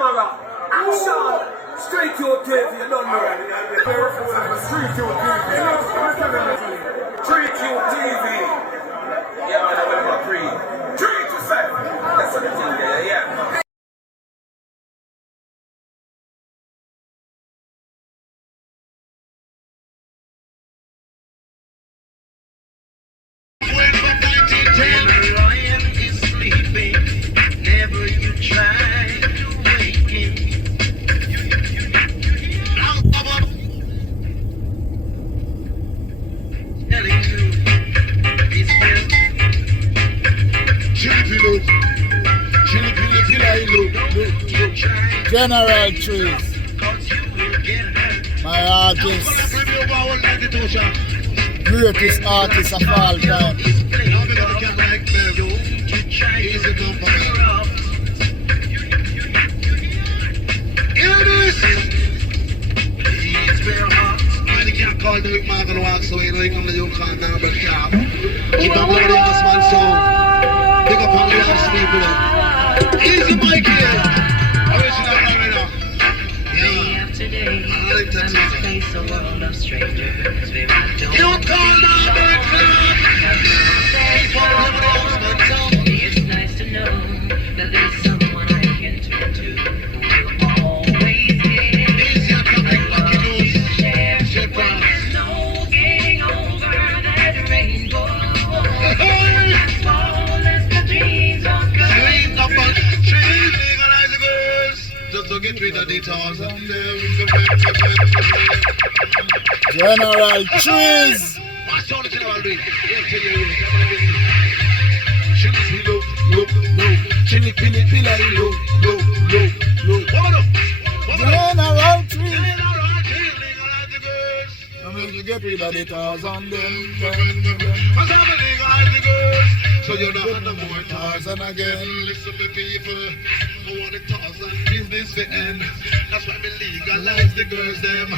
camera. Action! Street to TV, you don't know. Street to TV. Street to TV. Yeah, man, I'm going to breathe. Street to set. That's what the thing there, yeah. General Trees, my artist, greatest artist of all time. Call the week man gonna walk so you know you come to you can't now but cap. Keep on blowing this man so pick up on the house people. Easy Mike here. Original Marina. Yeah. I like that song. Face a world of strangers. You call now but cap. It's nice to know that there's someone I can turn to who will always care. Easy coming lucky news. Share. So get rid of the toss and General Trees. What's all the general doing? Chili low. Chili pillar low. General Trees. I mean, you get rid of the toss on them. So you don't have no more Tarzan again. Listen to people who want the Tarzan business to end. That's why we legalize the girls them.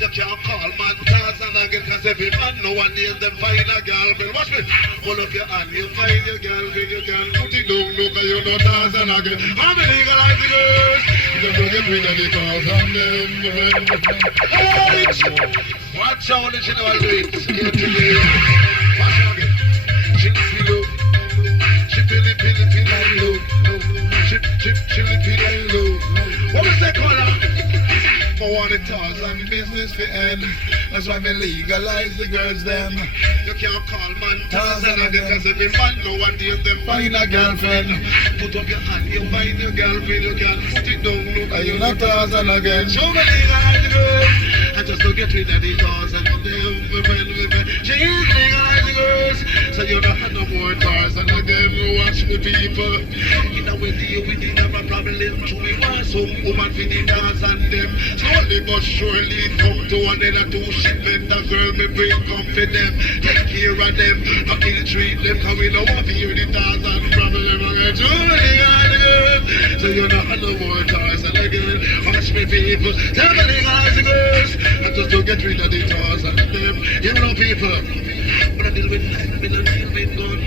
You can't call man Tarzan again, cause every man know one day them find a girl. But watch me, hold up your hand, you find your girl, you can put it down, look at you know Tarzan again. Why we legalize the girls? You don't get rid of the Tarzan them. Watch out the general do it. Get to you. Watch out again. Chili low. What was that color? I want the Tarzan business to end. That's why we legalize the girls them. You can't call man Tarzan again, cause every man know one day them find a girlfriend. Put up your hand, you find your girlfriend, you can put it down, look at you not Tarzan again. So we legalize the girls. I just don't get rid of the Tarzan. She legalize the girls. So you don't have no more Tarzan again. Watch the people. In a way we did have a problem. So we want some woman for the Tarzan them. Slowly but surely come to one and a two shipment. A girl me bring come for them. Take care of them. Not ill treat them. Cause we don't want to hear the Tarzan problem again. So legalize the girls. So you don't have no more Tarzan again. Watch me people. Tell me legalize the girls. I just don't get rid of the Tarzan them. You know people. When I deal with 9 million deal with gun,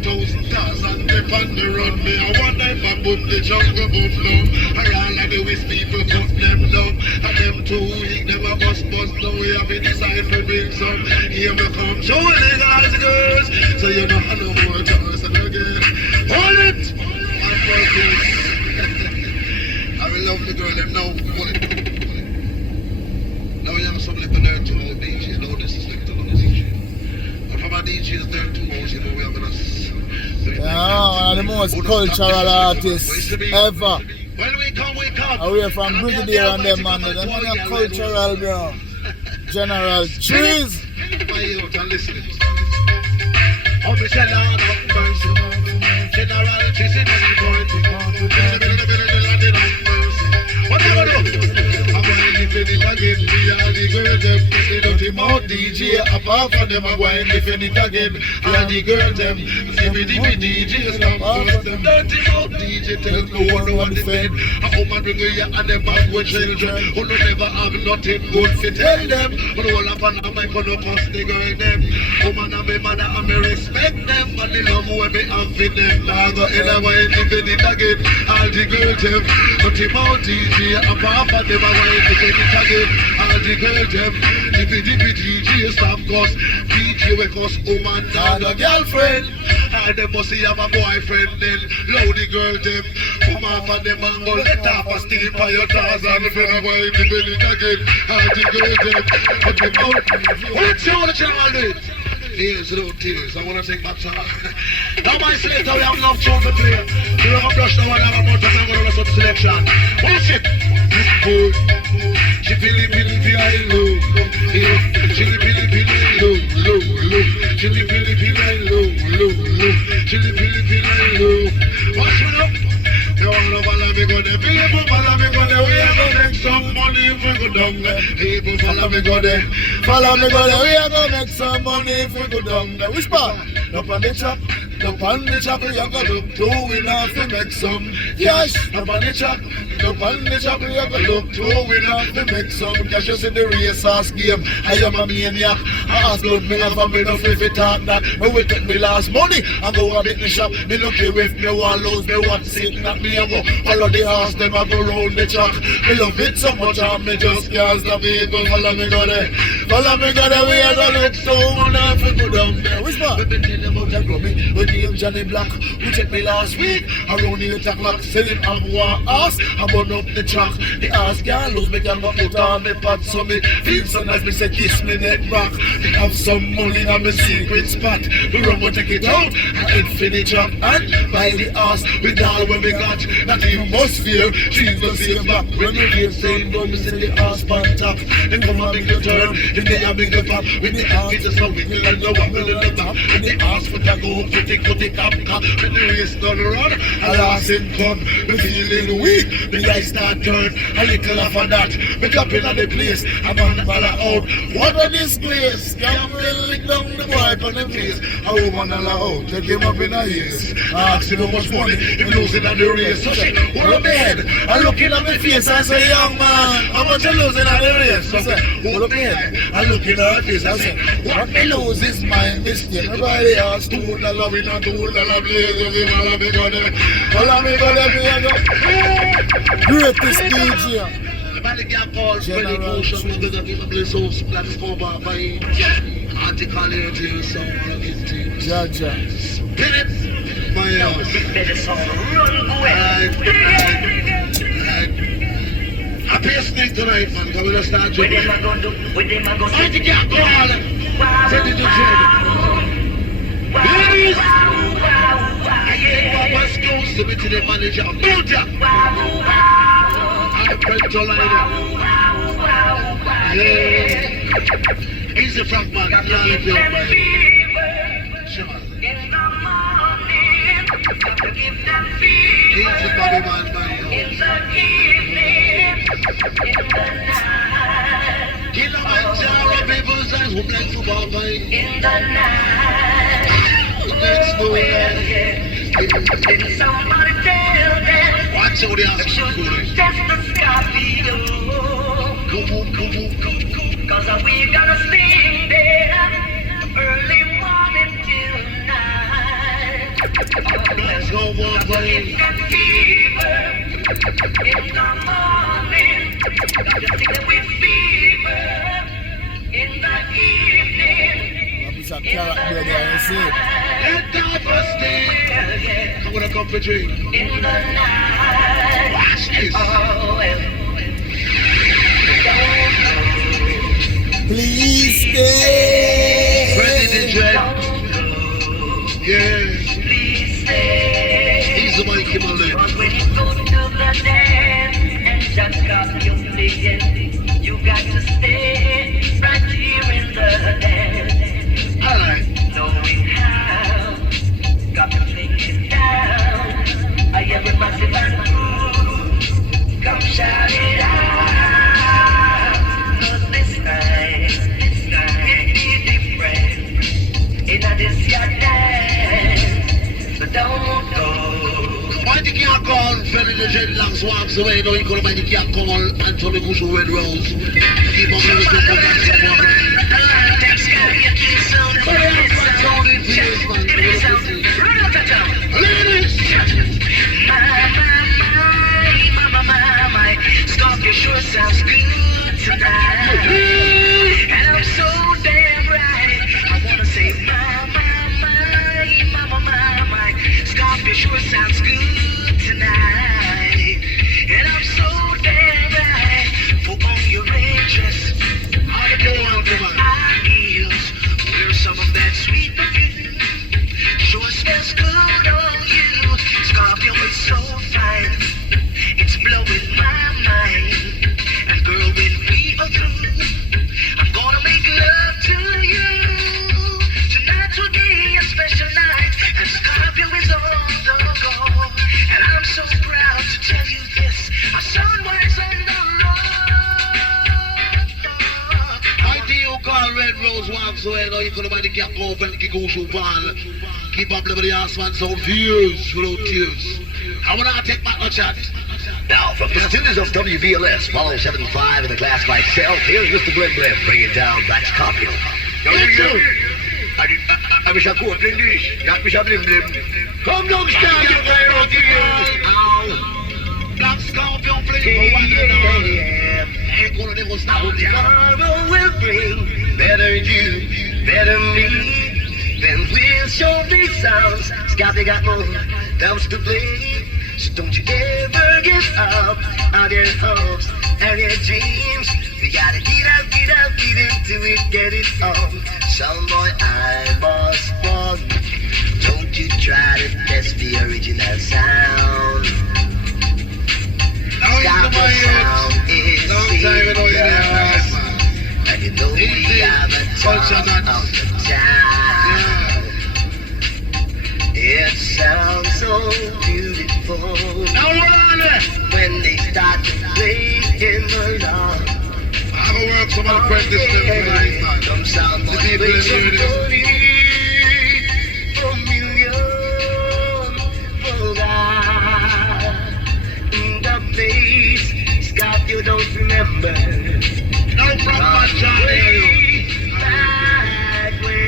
8,000 Tarzan them on the run. Me I wonder if I put the jungle boom down. Or all of the West people put them down. And them too weak, them a bust now. We have to decide to bring some. Here me come, show legalize the girls. So you don't have no more Tarzan again. Hold it! My focus. I will love the girl them now. Hold it. Now we have some little learn to our DJ. Now this is like to know the DJ. And from our DJs there too much, you know we have us. Yeah, one of the most cultural artists ever. When we come, we come. Away from Brigadier and them man, they're not cultural, bro. General Trees. My youth and listen. Oh, Michelle and Mercy. General Trees in the point. What do you do? I'm going to defend it again. We are the girls, them pussy dirty mouth. DJ, apart from them, I'm going to defend it again. All the girls, them, dippy DJ, stop first them. Dirty mouth DJ, tell no one to defend. A woman bring you and them back with children who don't never have nothing good to tell them. But all up on a mic, no cost they going them. Woman and me mother and me respect them, and the love when me have in them. Now go in a way to defend it again. All the girls, them, dirty mouth DJ, apart from them, I'm going to defend it again. All the girls, them, dippy DJ, stop cause DJ we cause woman and a girlfriend. And them must have a boyfriend then. Loud the girl them, come off and them and go let off a steam by your toes and the friend of mine to build it again. And the girl them, but the mouth. What's your other channel do it? Tears, little tears, I want to take my time. Now my selector, we have enough tune to play. We have a brush now and have a bunch of them going to some selection. Watch it! Good. She pili I low. Chili pili low. Chili pili low. Chili pili low. Watch me now. You wanna follow me go there, people follow me go there. We are gonna make some money if we go down there. People follow me go there, we are gonna make some money if we go down there. Which part? Up on the chop, we are gonna look through. We have to make some cash. Up on the chop, we are gonna look through. We have to make some cash. You see the race ass game. I am a maniac. I ask Lord, me have a me no free talk that. Me will take me last money and go a bit in the shop. Me look here with me want lose, me want sitting at me. I go follow the horse, them I go round the track. Me love it so much and me just can't stop people. Follow me go there, we are gonna look so and if we go down there. Which part? We tell them about a grubby, with the Johnny Black, who checked me last week. Around the 8 o'clock, selling up one ass. I burn up the track, the ass can't lose, me can go put on me pad. So me feel so nice, me say kiss me neck back. Me have some money in my secret spot. We run go take it out, and infinite track. And buy the ass, with all when we got. Not even must fear, she's the same back. When you hear saying go, me say the ass pan top. Then come and make the turn, then they have make the pop. When the ass is just a wiggle and you wobble in the top. When the ass foot a go, put it up. When the race done run, a last in gun. Me feeling weak, me eyes start turn. A little of that, me clapping at the place. I'm on the ball out. What a disgrace, can't lick down the boy on the face. A woman all out, take him up in a haze. Ask him how much money, he losing at the race. So she hold up my head and looking at my face and say, young man, how much you losing at the race? So I say, hold up my head and looking at her face and say, what me lose is my mistake. Nobody has tool the loving and tool the love. Follow me go there, me a go. Greatest DJ. The girl called Freddie Motion, we're going to give a place house platform by article here to you, so Jaja. spin it, my house. Happiest night tonight, man, because we're going to start jumping. I think you're called Freddie the Ladies! Papa's close to me to the manager. Build ya! I'm Prince Yeah. He's the front man. Yeah, let's do it, man. Sure. In the morning, got to give them He's the fever. body man, man. In the evening, in the night. Kilimanjaro people's eyes who play football, man. In the night. Let's do it. Did somebody tell them? Watch out the ass. Just the Scorpio. Cause we gotta stay there early morning till night. Let's go, walk away. Fever in the morning. Got to sing with fever in the evening. I'm just a carrot brother, you see. Let the first day. I'm gonna come for drink. In the night. Watch this. Oh, Please stay. Ready to dread. Yeah. please stay. He's the Mikey Mullen. Cause when you go to the dance and shut up your playing, you got to stay right here in the dance. Alright. Knowing how, got to take it down. I am a massive and cool. Come you know you call by the cat call Anthony Gusu Red Rose. Keep on moving to my, Scorpio sure sounds good tonight. And I'm so damn right. I wanna say my, Scorpio sure sounds good tonight. And I'm so damn right. Put on your red dress, all the girls in high heels, wear some of that sweet perfume. Sure smells good on you. Scorpio is so fine, it's blowing my mind. And girl, when we are through, I'm gonna make love to you. Tonight will be a special night, and Scorpio is on the go. And I'm so proud to tell you this, our sunrise on the road. I think you call Red Rose once, so you know you could have the cat call and the Gusu Ball. Keep up with the ass man, so views without tears. I wanna take back my chat. Now, from the studios of WVLS 1075 in the class myself, here's Mr. Glenn Glenn bringing down Black Scorpio. I wish I could English, not wish I blim blim. Come down, Scorpio, Black Scorpion playing for one another. Ain't gonna never stop. Tomorrow will bring better you, better me. Then we'll show these sounds. Scorpio got more dance to play. So don't you ever give up on your hopes and your dreams. We gotta get into it, get it on. Some boy, I was born. Don't you try to test the original sound. Scorpio sound is serious. And you know we are the top of the town. It sounds so beautiful when they start to play in the lawn. I have a work some of the practice tonight, man. Some sound boy play somebody for million, for God. In the place, Scorpio don't remember. No problem, Johnny. Back when,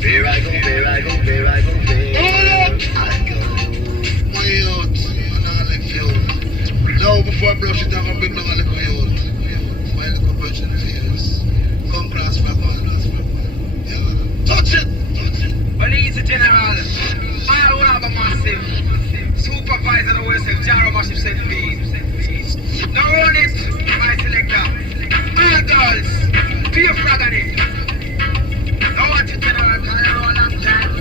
Here I go, here I go, here I go, here I go. My youth, and I like you. Now before I brush it down, I'm bring down a little youth. My little virgin feels. Come cross my corners. Yeah. Touch it! Well, easy, General. All will have a massive supervisor the West Jaro massive set feed. Now run it, my selector. All girls, be a frag on it. I want you, General, because I know a long time.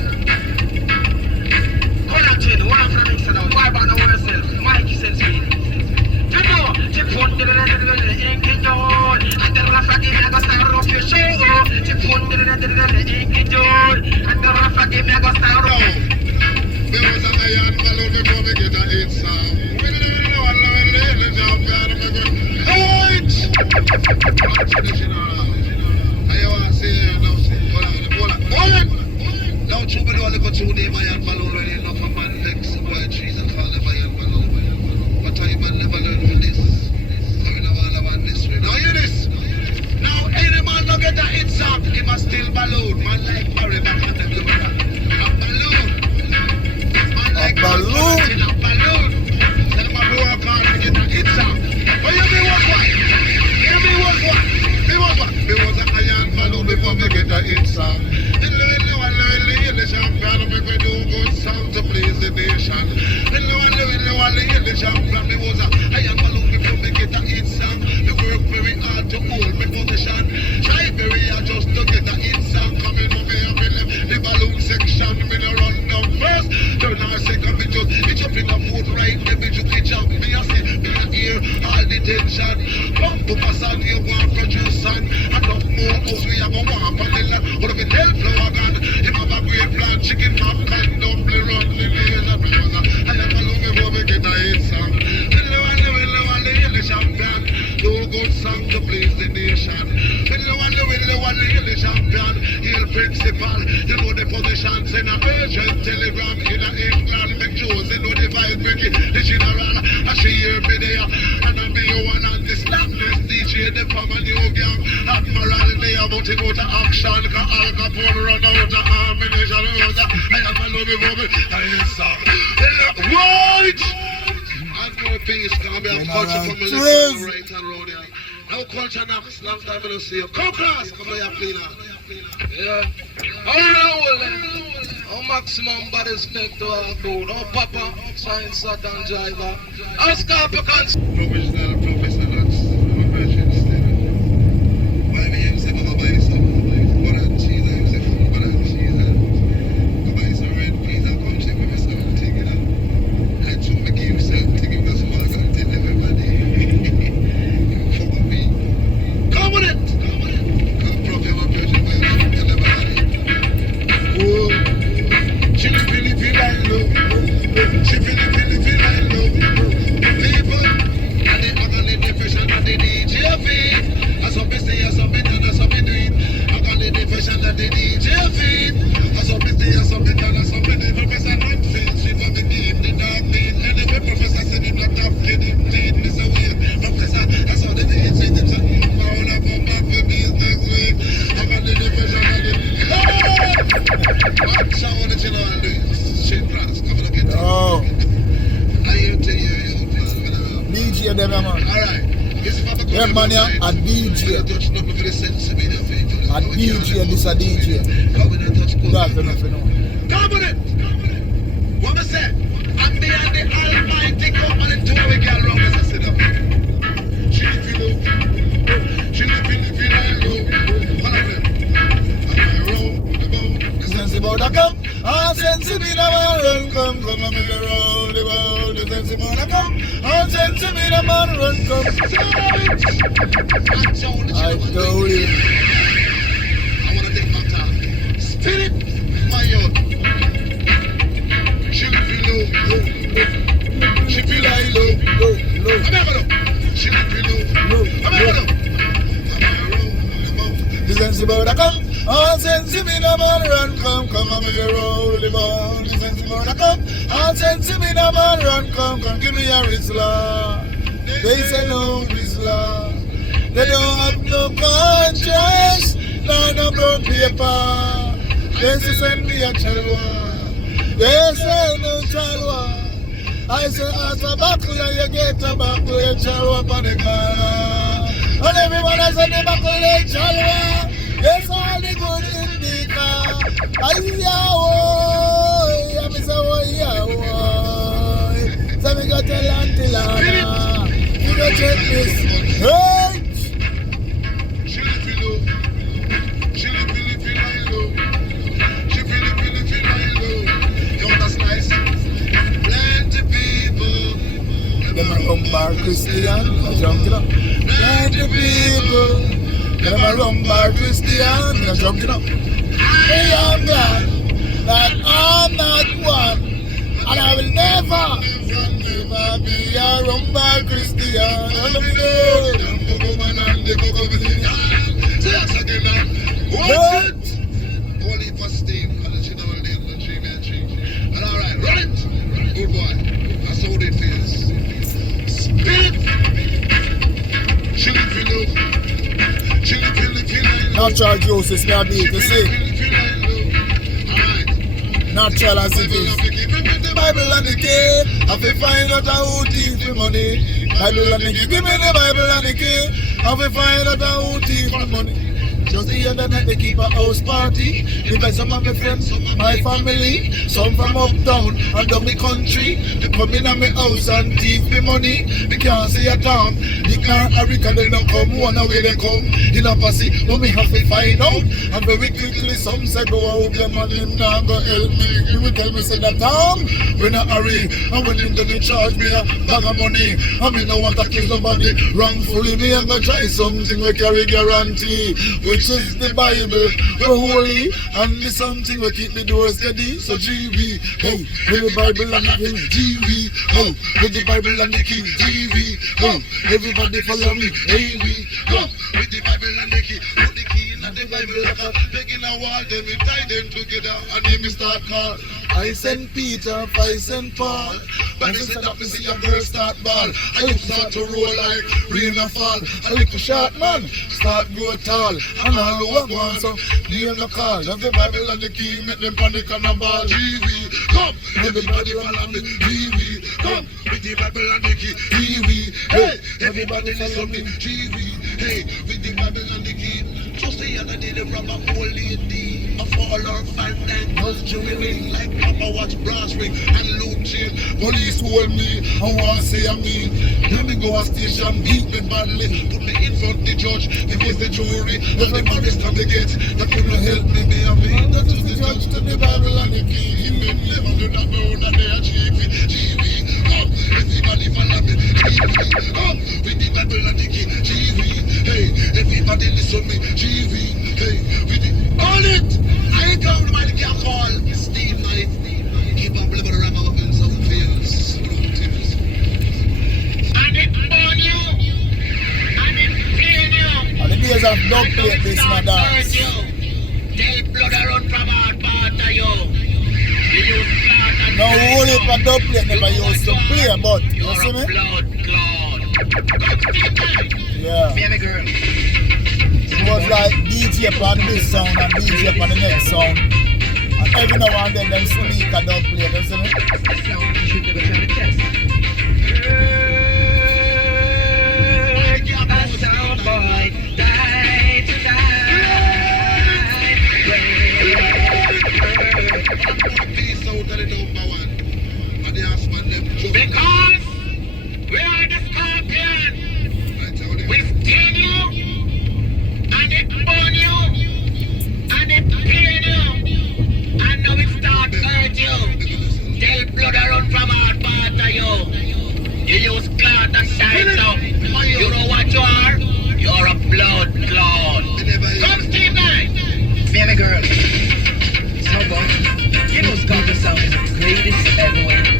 Call out to one of the mixer now. Why about the yourself? Mikey sends me. You know, chip one, ink in your hole. And then I forgive me, I go start off your show. Chip one, ink in your hole. And then I forgive me, I go start off. There was a iron balloon before we get a hit song. We didn't know what the job got him again. Hey! Traditional. I want to say now. Hold on. Now, true, but I look at you, name iron balloon, really enough of man legs, boy, trees, and call them iron balloon. But I man never learn from this. So we know all about this way. Now, hear this. Now, any man don't get a hit song, he must still balloon. Man like Barry back on the camera. A balloon. Man like balloon. A balloon. Tell him I work hard to get a hit song. But you me work what? You me work what? Me work what? Me was a iron balloon before me get a hit song. The champion, make we do good song to please the nation. The champion, me was a iron balloon before me get a hit song. Me work very hard to hold me position. Try very hard just to get a hit song. Coming over here, me left the balloon section. Me no run down first, turn our second, me just hitch up in the foot right. Me just hitch up, me a see, me a hear all the tension. Come to my son, you want produce son. Enough more house we have a want vanilla. What if it tell flower gun? Him have a great plan, chicken map, can dumpling run the laser. I am alone before we get a hit song. The champion, do good song to please the nation. The champion, he'll principal. You know the position, send a urgent telegram in a Bricky, the general. I see you be there, and I be your one on this slackness. DJ, the from a new gang. Admiral, they are about to go to action. Al Capone run out of ammunition. I have my love over it. I am right! I know peace, can be a culture from the left right and round here. No culture now, it's long time I don't see you. Come class, come here, cleaner. Yeah. All maximum body respect to our food. Oh, Papa, sign Satan driver. Our Scorpio cons. Professional, that's my version still. Why me say, I'm buy some butter and cheese, I say butter and cheese, and go buy some red peas and come check with myself, take it out. I told me give myself, take it because I'm going to tell everybody. Fuck with me. Come on it! Come profit my version, but you never had it. Whoa. She feel like love. She feel like love. People, and they agony depression and they DJ feed. As up is the as up it and as up it do it. Agony depression and they DJ feed. As up is the as up it and as up it do it. Professor not fail, she for the game, the dark beat. And the professor said him not tough, get him lead, Miss Away. Professor, that's how they did it. It's a new foul up on back for business week. Agony depression and they watch out what you know and do it. Shit class, come and get it. Oh, I hear to you. DJ them, man. Alright. Yeah, man, yeah, a DJ. A DJ, this a DJ. That's enough, you know. Come on it! What I say? I'm behind the almighty company to we get around as I sit up. She feel low. She feel low. All of them. I roll the boat. Sense about the come. Ah, sense me the man run come. Come and make a roll the boat. The sense about the come. Ah, sense me the man run come. I told you. I want to take my time. Spirit, my youth. She feel low. She feel like low. I'm never low. She feel low. I'm never low. The sense about the come. Ah, sense me the man run come. Come and make a roll the boat. The sense about the come. Ah, sense me the man run come. Come give me a Rizla. They say no Rizla. They don't have no conscience. No brown paper. They say send me a chalwa. They say no chalwa. I say as a buckle and you get a buckle, you chalwa on the corner. And everyone say the buckle and chalwa. Yes, all the good in the car. I miss a so me go tell Auntie Lana. You go check this. Hey! She feel low. She feel like low. She feel like low. Yo, that's nice. Plenty people. Them a rum bar Christian, a jump it up. Plenty people. Them a rum bar Christian, a jump it up. Hey, I'm glad that I'm not one, and I will never be a rum bar Christian. What? Only for Steve, and you know the dream and dream. And alright, run it! Good boy. That's how it feels. Spirit! She feel low. She feel like Natural juices, me a beat, you see. Alright. Natural as it is. Bible and the key, I fi find out who thief the money. Bible and the key, give me the Bible and the key, I fi find out who thief the money. Just the other night they keep a house party. Invite some of my friends, my family, some from uptown and down the country. They come in at my house and thief me money. We can't see a town. They can't America, they don't come, one away they come. In a posse, but me have to find out. And very quickly some say go out them and him now go help me. He will tell me say that Tom, we not hurry. And when him they charge me a bag of money. I mean no want to kill somebody wrongfully. Me and go try something we carry guarantee. Which is the Bible, we're holy, and the something we keep the doors steady. So GB, oh, with the Bible and the King, GB, oh, with the Bible and the King, GB, oh, everybody follow me, hey, we, Go with the Bible and the key. Put the key in the Bible locker. Begging a wall, then we tie them together and then we start call. I send Peter, I send Paul, But they said that me see a girl start ball. I used to start to roll like rain and fall. A little short man start grow tall. And all who are gone so name the call. Love the Bible and the key, make them panic and a ball. Wee come, everybody follow me. Wee come, with the Bible and the key. Wee hey, everybody listen me. Wee hey, with the Bible and the key. Just the other day they rob a old lady. A fall or fight and was jewelry like Papa watch brass ring and loot chain. Police hold me and want to say I'm me. Let me go a station, beat me badly. Put me in front of the judge, they was the jury. And the barrister me get, that couldn't help me, me and me. That is the judge to the Bible and the key. He may never do that, know that they are GV. Come, everybody follow me. GV, come, with the Bible and the key. GV, hey, everybody listen me. GV, hey, with the, all it. I ain't going to my call. Steve Knight, keep on believing around my weapons of fears. And it burn you. And it pain you. And the days of dub plate, this my dance. Tell blood around from our part of you. Now hold it for dub plate never used to play, but you see me? Blood clot. Yeah. Baby girl. It was like DJ on this sound and DJ on the next sound. And every now and then them sneak a dub plate, you see me? That sound you should never try to test. A sound boy, die to die. Peace out of the number one. And the husband them joke. Because we are the scorpion. I tell you. We sting you. And it burn you, and it pain you, and now it start hurt you. Tell blood run from our part of you. You use clot and shine up. You know what you are? You're a blood clot. Come Steve Knight. Baby girl. So good. You know Scorpion sound is the greatest ever.